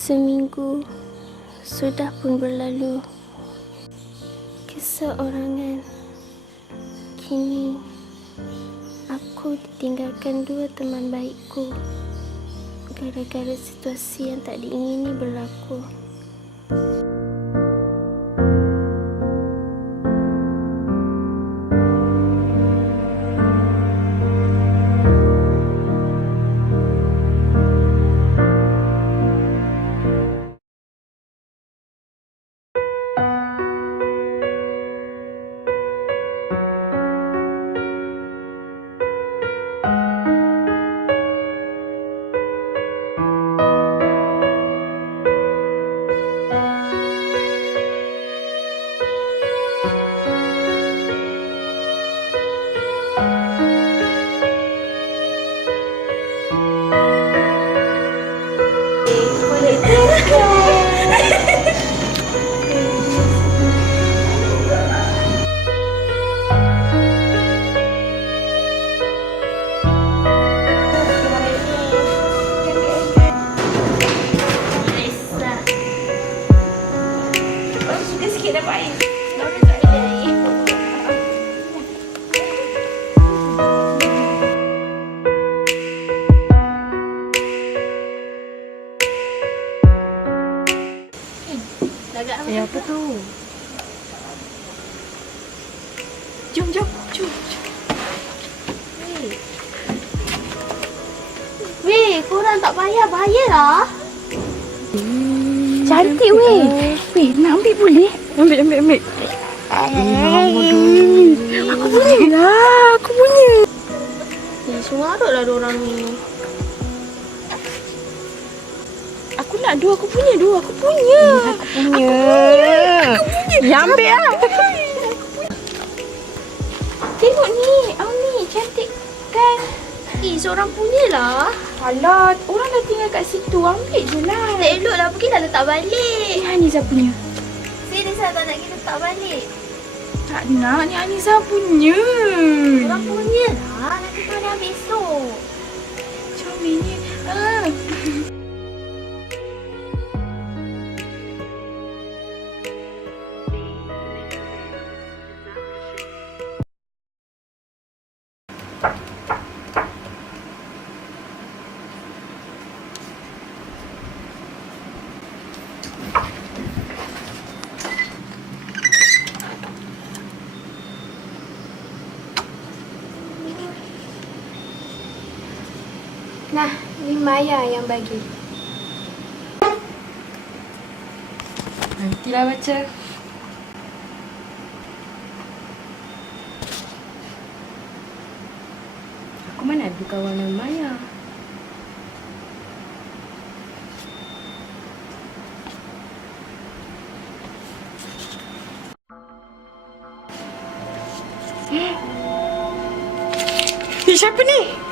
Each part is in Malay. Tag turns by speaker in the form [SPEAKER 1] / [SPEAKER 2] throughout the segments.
[SPEAKER 1] Seminggu sudah pun berlalu. Keseorangan. Kini aku ditinggalkan dua teman baikku. Gara-gara situasi yang tak diingini berlaku.
[SPEAKER 2] Apa tu? Jom, jom, jom.
[SPEAKER 3] Weh, korang tak payah bayar lah.
[SPEAKER 2] Cantik weh. Weh, nak ambil boleh? Ambil, ambil, ambil. Aku punya lah, aku punya.
[SPEAKER 3] Eh, semarut lah diorang ni.
[SPEAKER 2] Nak dua, aku punya dua, aku punya. Aku punya. Aku punya. Ya, ambil lah. Tengok ni, Au ni cantik kan?
[SPEAKER 3] Eh, seorang punya lah.
[SPEAKER 2] Alah, orang dah tinggal kat situ. Ambil je lah.
[SPEAKER 3] Tak elok lah, pergilah letak balik. Ni
[SPEAKER 2] Haniza punya.
[SPEAKER 3] Serius lah tak nak kita letak balik.
[SPEAKER 2] Tak nak, ni Haniza punya.
[SPEAKER 3] Orang punya lah, nanti kau dah ambil
[SPEAKER 2] Nah, ni Maya yang bagi. Nantilah baca. Aku mana ada kawan dengan Maya. Eh, siapa ni?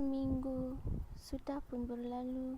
[SPEAKER 1] Seminggu sudah pun berlalu.